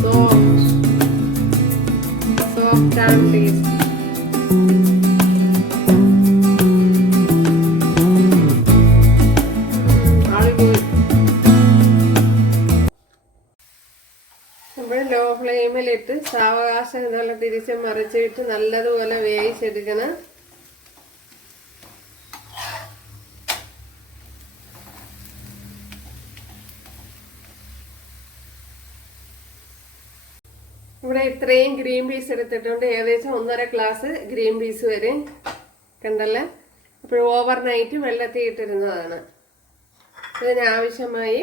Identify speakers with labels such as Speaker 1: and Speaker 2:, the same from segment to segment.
Speaker 1: Soft soft and tasty നമ്മൾ low ഫ്ലെയിമിലിട്ട് സാവകാശം ഇതെല്ലാം തിരിച്ച് മറിച്ചിട്ട് നല്ലതുപോലെ വേവിച്ചെടുക്കണം. ഇവിടെ ഇത്രയും ഗ്രീൻ പീസ് എടുത്തിട്ടുണ്ട്. ഏകദേശം ഒന്നര ഗ്ലാസ് ഗ്രീൻ പീസ് വരെ കണ്ടല്ലേ. അപ്പോൾ ഓവർ നൈറ്റ് വെള്ളത്തിൽ ഇട്ടിരുന്നതാണ്. ഇതിനാവശ്യമായി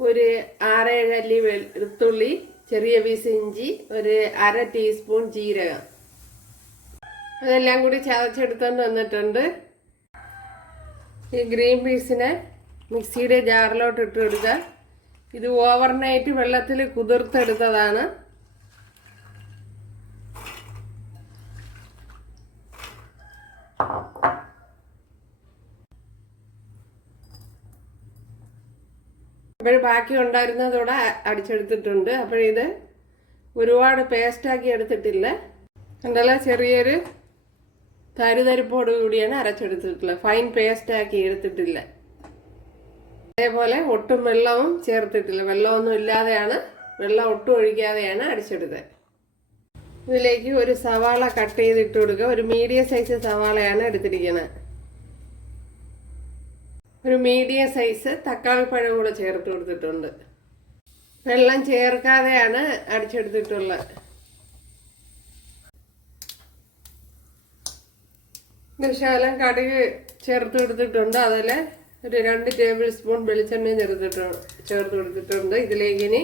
Speaker 1: ഒരു ആറേഴ് അല്ലി വെളുത്തുള്ളി ചെറിയ പീസ് ഇഞ്ചി ഒരു അര ടീസ്പൂൺ ജീരകം. അതെല്ലാം കൂടി ചതച്ചെടുത്തോണ്ട് വന്നിട്ടുണ്ട്. ഈ ഗ്രീൻ പീസിനെ മിക്സിയുടെ ജാറിലോട്ട് ഇട്ട് കൊടുക്കുക. ഇത് ഓവർനൈറ്റ് വെള്ളത്തിൽ കുതിർത്തെടുത്തതാണ്. അപ്പോൾ ബാക്കി ഉണ്ടായിരുന്നതോടെ അടിച്ചെടുത്തിട്ടുണ്ട്. അപ്പോഴിത് ഒരുപാട് പേസ്റ്റാക്കി എടുത്തിട്ടില്ല. കണ്ടല്ല? ചെറിയൊരു തരുതരിപ്പോട് കൂടിയാണ് അരച്ചെടുത്തിട്ടുള്ളത് ഫൈൻ പേസ്റ്റാക്കി എടുത്തിട്ടില്ല. അതേപോലെ ഒട്ടും വെള്ളവും ചേർത്തിട്ടില്ല. വെള്ളമൊന്നും ഇല്ലാതെയാണ് വെള്ളം ഒട്ടും ഒഴിക്കാതെയാണ് അടിച്ചെടുത്തത്. ഇതിലേക്ക് ഒരു സവാള കട്ട് ചെയ്തിട്ട് കൊടുക്കുക. ഒരു മീഡിയം സൈസ് സവാളയാണ് എടുത്തിരിക്കുന്നത് ഒരു മീഡിയം സൈസ് തക്കാളി പഴം കൂടെ ചേർത്ത് കൊടുത്തിട്ടുണ്ട്. വെള്ളം ചേർക്കാതെയാണ് അടിച്ചെടുത്തിട്ടുള്ളത് ശകലം കടുക് ചേർത്ത് കൊടുത്തിട്ടുണ്ട്. അതിൽ ഒരു രണ്ട് ടേബിൾ സ്പൂൺ വെളിച്ചെണ്ണ ചേർത്തിട്ട് ചേർത്ത് കൊടുത്തിട്ടുണ്ട്. ഇതിലേക്ക് ഇനി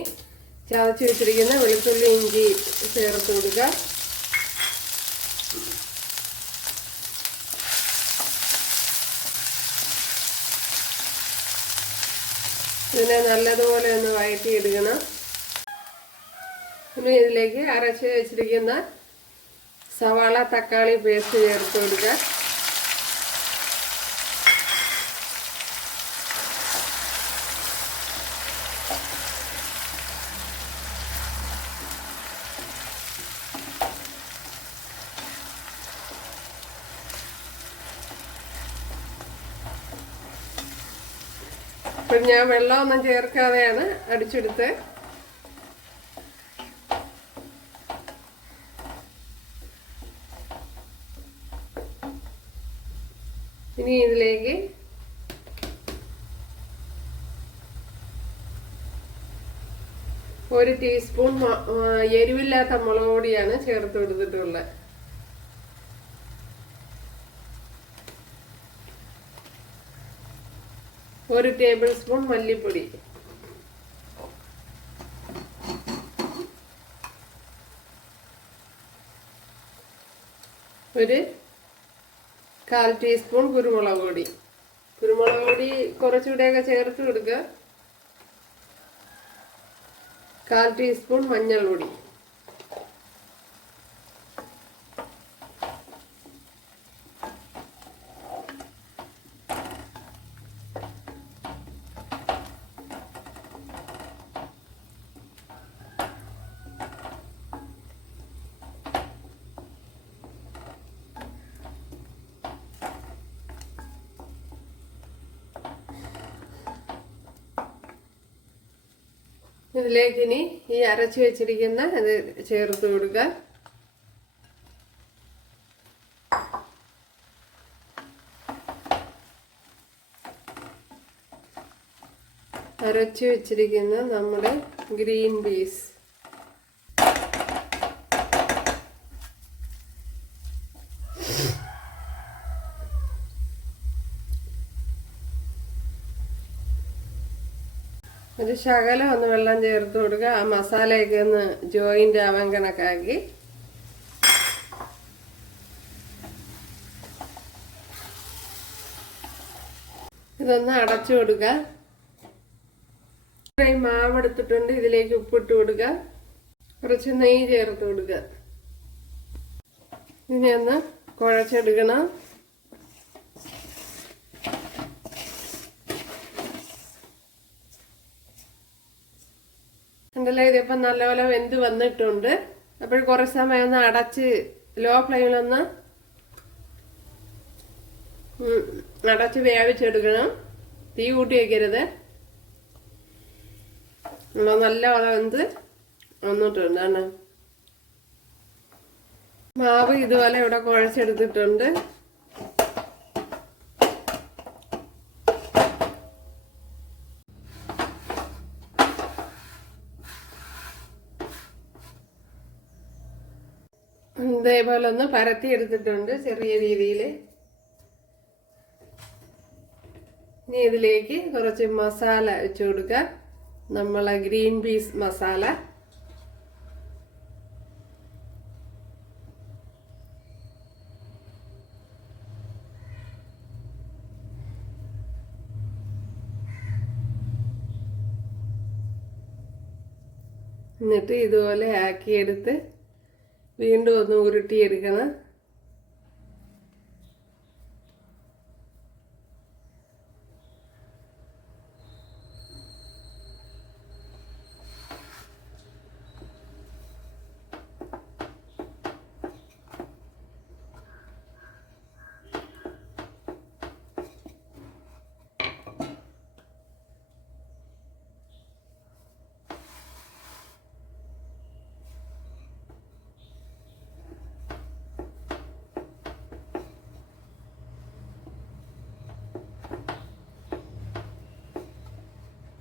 Speaker 1: ചതച്ച് വെച്ചിരിക്കുന്ന വെളുത്തുള്ളി ഇഞ്ചി ചേർത്ത് കൊടുക്കുക ഇതിനെ നല്ലതുപോലെ ഒന്ന് വഴറ്റിയെടുക്കണം. ഇനി ഇതിലേക്ക് അരച്ച് വെച്ചിരിക്കുന്ന സവാള തക്കാളി പേസ്റ്റ് ചേർത്ത് കൊടുക്കുക ഞാൻ വെള്ളമൊന്നും ചേർക്കാതെയാണ് അടിച്ചെടുത്ത്. ഇനി ഇതിലേക്ക് ഒരു ടീസ്പൂൺ എരിവില്ലാത്ത മുളക് പൊടിയാണ് ചേർത്ത് കൊടുത്തിട്ടുള്ളത്. ഒരു ടേബിൾ സ്പൂൺ മല്ലിപ്പൊടി. ഒരു കാൽ ടീസ്പൂൺ കുരുമുളക് പൊടി. കുരുമുളക് പൊടി കുറച്ചുകൂടെയൊക്കെ ചേർത്ത് കൊടുക്കുക. കാൽ ടീസ്പൂൺ മഞ്ഞൾ ഇതിലേക്ക് ഇനി ഈ അരച്ചു വെച്ചിരിക്കുന്ന ഇത് ചേർത്ത് കൊടുക്കുക. അരച്ചു വെച്ചിരിക്കുന്ന നമ്മുടെ ഗ്രീൻ പീസ്. ഒരു ശകലം ഒന്ന് വെള്ളം ചേർത്ത് കൊടുക്കുക. ആ മസാലയൊക്കെ ഒന്ന് ജോയിന്റ് ആവാൻ കണക്കാക്കി. ഇതൊന്ന് അടച്ചു കൊടുക്കുക. ഇത്രയും മാവ് എടുത്തിട്ടുണ്ട്. ഇതിലേക്ക് ഉപ്പിട്ട് കൊടുക്കുക. കുറച്ച് നെയ്യ് ചേർത്ത് കൊടുക്കുക. ഇനി ഒന്ന് കുഴച്ചെടുക്കണം. ഉണ്ടല്ലോ ഇതിപ്പം നല്ലപോലെ വെന്ത് വന്നിട്ടുണ്ട്. അപ്പോൾ കുറേ സമയം ഒന്ന് അടച്ച് ലോ ഫ്ലെയിമിലൊന്ന് അടച്ച് വേവിച്ചെടുക്കണം. തീ കൂട്ടി വയ്ക്കരുത് നല്ല വെന്ത് വന്നിട്ടുണ്ട് ആണ് മാവ് ഇതുപോലെ ഇവിടെ കുഴച്ചെടുത്തിട്ടുണ്ട്. ഇതേപോലെ ഒന്ന് പരത്തി എടുത്തിട്ടുണ്ട് ചെറിയ രീതിയിൽ. ഇനി ഇതിലേക്ക് കുറച്ച് മസാല വെച്ച് കൊടുക്കുക നമ്മളെ ഗ്രീൻ പീസ് മസാല. എന്നിട്ട് ഇതുപോലെ ആക്കിയെടുത്ത് വീണ്ടും ഒന്ന് ഉരുട്ടിയെടുക്കണം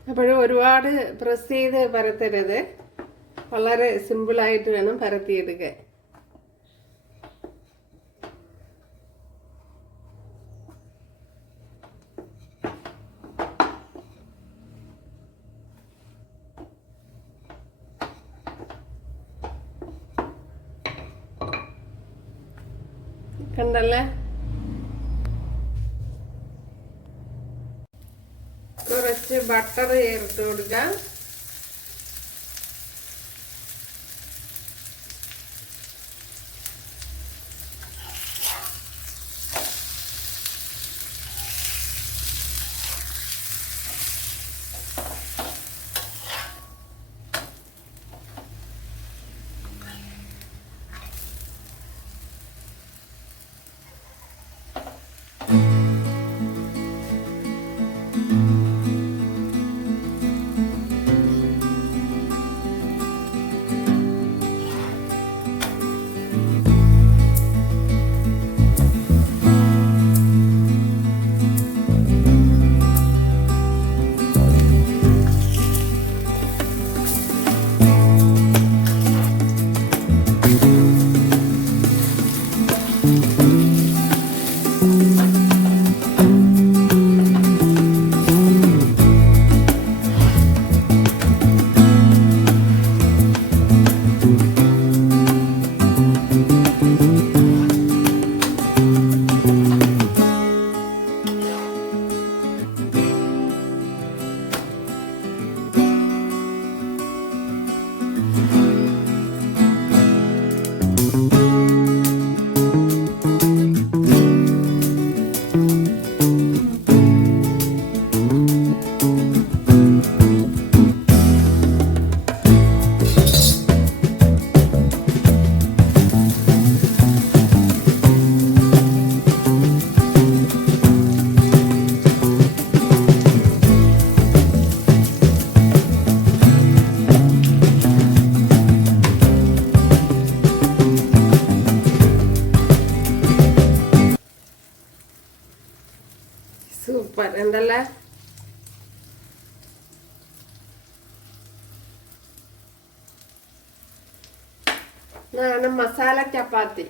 Speaker 1: അപ്പോഴും ഒരുപാട് പ്രസ് ചെയ്ത് പരത്തരുത്. വളരെ സിമ്പിളായിട്ട് വേണം പരത്തിയെടുക്കാൻ. കണ്ടല്ലേ? ബട്ടർ ചേർത്ത് കൊടുക്കാം. എന്തല്ലേ? ഇതാണ് മസാല ചപ്പാത്തി.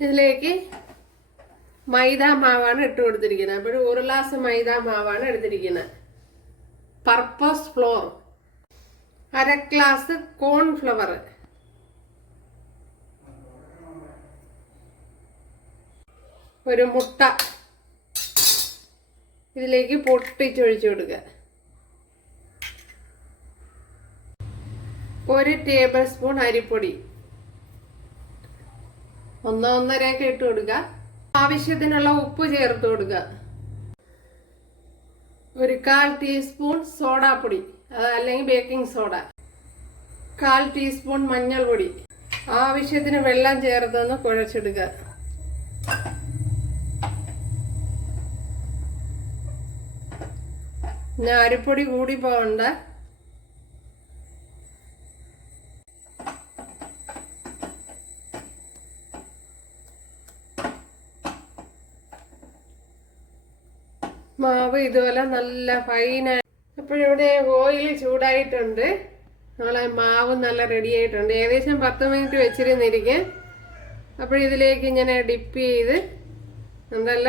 Speaker 1: ഇതിലേക്ക് മൈദ മാവാണ് ഇട്ട് കൊടുത്തിരിക്കുന്നത്. അപ്പോൾ ഒരു ഗ്ലാസ് മൈദ മാവാണ് എടുത്തിരിക്കുന്നത്. പർപ്പസ് ഫ്ലോർ അര ഗ്ലാസ് കോൺഫ്ലവർ. ഒരു മുട്ട. ഇതിലേക്ക് പൊട്ടിച്ചൊഴിച്ചു കൊടുക്കുക ഒരു ടേബിൾ സ്പൂൺ അരിപ്പൊടി. ഒന്നോ ഒന്നരയൊക്കെ ഇട്ട് കൊടുക്കുക ആവശ്യത്തിനുള്ള ഉപ്പ് ചേർത്ത് കൊടുക്കുക ഒരു കാൽ ടീസ്പൂൺ സോഡാപ്പൊടി. അല്ലെങ്കിൽ ബേക്കിംഗ് സോഡ കാൽ ടീസ്പൂൺ മഞ്ഞൾപ്പൊടി. ആവശ്യത്തിന് വെള്ളം ചേർത്തൊന്ന് കുഴച്ചെടുക്കുക. പിന്നെ അരിപ്പൊടി കൂടി പോകണ്ട. മാവ് ഇതുപോലെ നല്ല ഫൈനായി അപ്പോഴിവിടെ ഓയിൽ ചൂടായിട്ടുണ്ട്. നമ്മളെ മാവ് നല്ല റെഡി ആയിട്ടുണ്ട്. ഏകദേശം പത്ത് മിനിറ്റ് വെച്ചിരുന്നിരിക്കും. അപ്പോഴിതിലേക്ക് ഇങ്ങനെ ഡിപ്പ് ചെയ്ത് എന്തല്ല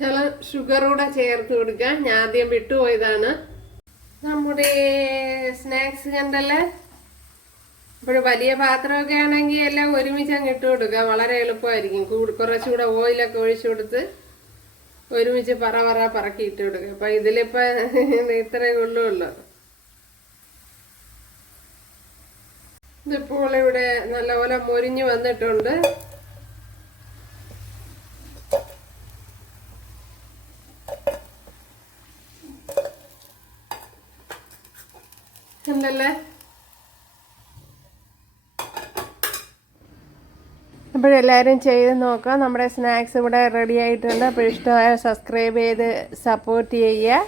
Speaker 1: ഞങ്ങൾ ഷുഗർ കൂടെ ചേർത്ത് കൊടുക്കാം ഞാൻ ആദ്യം വിട്ടുപോയതാണ് നമ്മുടെ സ്നാക്സ് കണ്ടല്ലേ? ഇപ്പോൾ വലിയ പാത്രമൊക്കെ ആണെങ്കിൽ എല്ലാം ഒരുമിച്ച് അങ്ങ് ഇട്ട് കൊടുക്കുക വളരെ എളുപ്പമായിരിക്കും. കൂടി കുറച്ചുകൂടെ ഓയിലൊക്കെ ഒഴിച്ചു കൊടുത്ത് ഒരുമിച്ച് പറ പറ പറക്കി ഇട്ട് കൊടുക്കുക അപ്പം ഇതിലിപ്പോൾ ഇത്രയേ ഉള്ളൂ ഇതിപ്പോൾ ഇവിടെ നല്ലപോലെ മൊരിഞ്ഞ് വന്നിട്ടുണ്ട്. ഉണ്ടല്ലേ? അപ്പോഴെല്ലാവരും ചെയ്ത് നോക്കാം നമ്മുടെ സ്നാക്സ് ഇവിടെ റെഡി ആയിട്ടുണ്ട്. അപ്പോൾ ഇഷ്ടമായ സബ്സ്ക്രൈബ് ചെയ്ത് സപ്പോർട്ട് ചെയ്യുക.